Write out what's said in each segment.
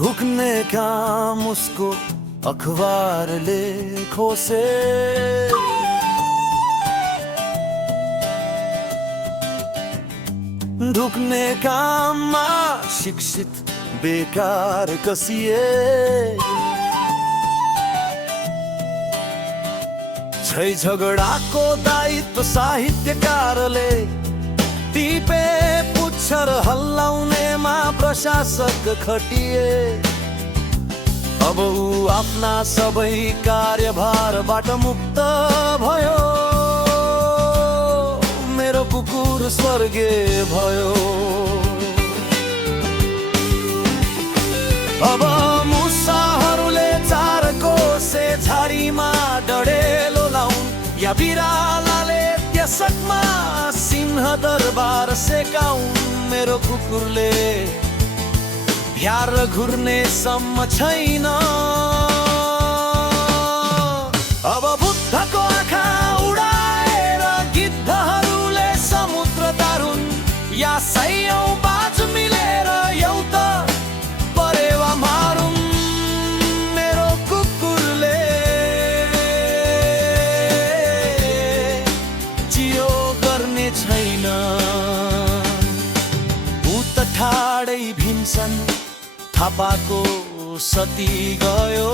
घुकने काम उसको अखबार लेखों से, ढुक्ने काममा शिक्षित बेकार कसिए, झै झगडाको दायित्व साहित्यकारले टिपे पुच्छर हल्लाउनेमा प्रशासक खटिए। अब ऊ आफ्ना सबै कार्यभारबाट मुक्त भयो, मेरो कुकुर स्वर्गीय भयो। अब मुसाहरूले चारको से झाडीमा डढेलो लाउन्, या बिरालाले त्यसकमा सिंह दरबार सेकाउन्, मेरो कुकुरले भ्यार घुर्ने सम्म छैन। अब बुद्धको आँखा उडाएर गिद्धहरूले समुद्र तारुन्, या सयौं बाज मिलेर एउटा परेवा मारुन्, मेरो कुकुरले चियो गर्ने छैन। ऊ त ठाडै भीमसेन थापाको सती गयो,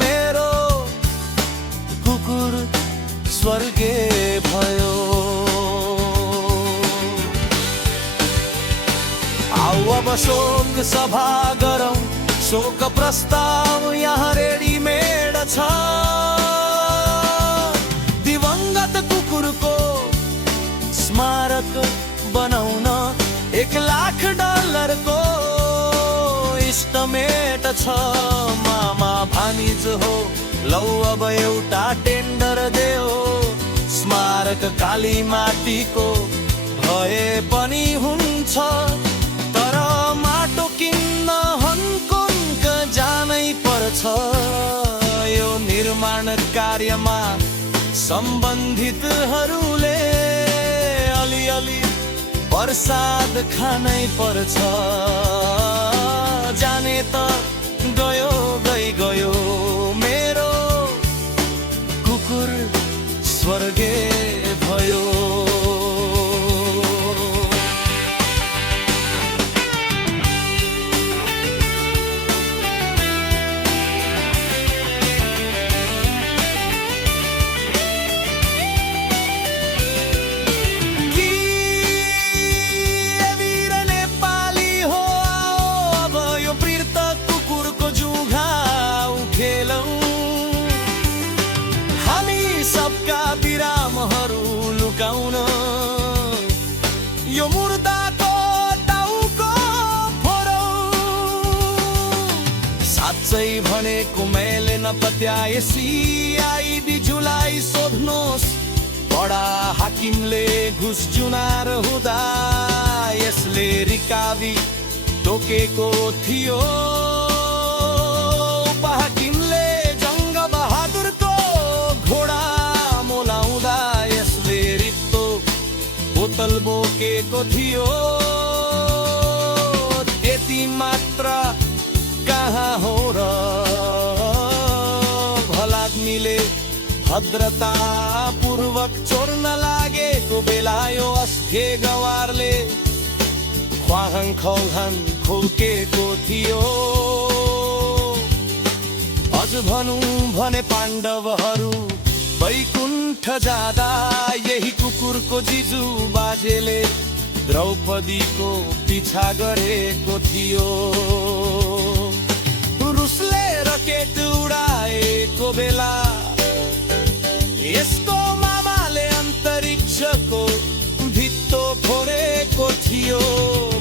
मेरो कुकुर स्वर्गीय भयो। आऊ अब शोक सभा गरौँ, शोक प्रस्ताव यहाँ रेडीमेड छ। दिवंगत कुकुरको स्मारक बनाउन $1,00,000 को इस्टमेट छ। मामा भानिज हो, लौ अब एउटा टेन्डर देऊ, स्मारक काली माटीको भए पनि हुन्छ, तर माटो किन्न हङकङ जानै पर्छ। यो निर्माण कार्यमा सम्बन्धितहरूले अलिअलि प्रसाद खानै पर्छ। जाने त गयो गयो, मेरो कुकुर स्वर्गीय भयो। सबका बिरामहरू लुकाउन यो मुर्दाको टाउको फोरौँ। साँच्चै भनेको मैले नपत्याए CID जुलाई सोध्नुहोस्, बडा हाकिमले घुस जुनार हुँदा यसले रिकाबी टोकेको थियो। हाकिमले जङ्ग बहादुरको घोडा मोलाउँदा यसले रित्तो बोतल बोकेको थियो। त्यति मात्र कहाँ हो र, भलाग्मीले भद्रतापूर्वक चोर्न लागेको बेला यो अस्थे गवारले ख्वाहाङ खौहाङ खुल्केको थियो। अझ भनौँ भने पाण्डवहरू वैकुण्ठ जाँदा यही कुकुरको जिजु बाजेले द्रौपदीको पिछा गरेको थियो। रुसले रकेट उडाएको बेला यसको मामाले अन्तरिक्षको भित्तो फोडेको थियो।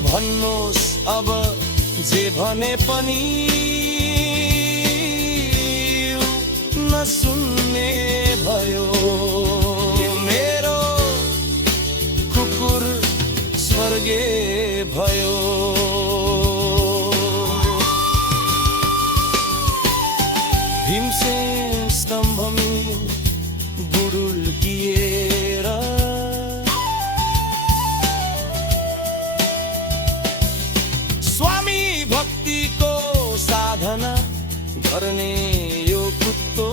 भन्नुहोस् अब जे भने पनि नसुन्ने भयो, मेरो कुकुर स्वर्गीय भयो। भीमसेन स्तम्भमी बुडुल्किएर स्वामी भक्तिको गर्ने यो कुत्तो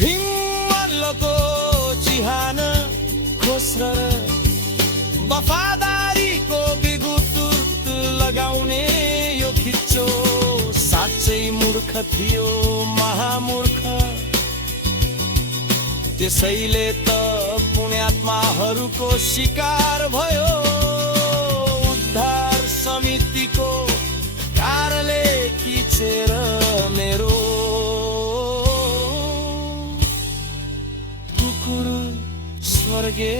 भीमल्लको चिहान खोस्र वफादारीको बिगुत लगाउने यो खिच्चो साँच्चै मूर्ख थियो महामूर्ख त्यसैले त पुण्यात्माहरूको शिकार भयो उद्धार समितिको कारले खिचेर मेरो कुकुर स्वर्गे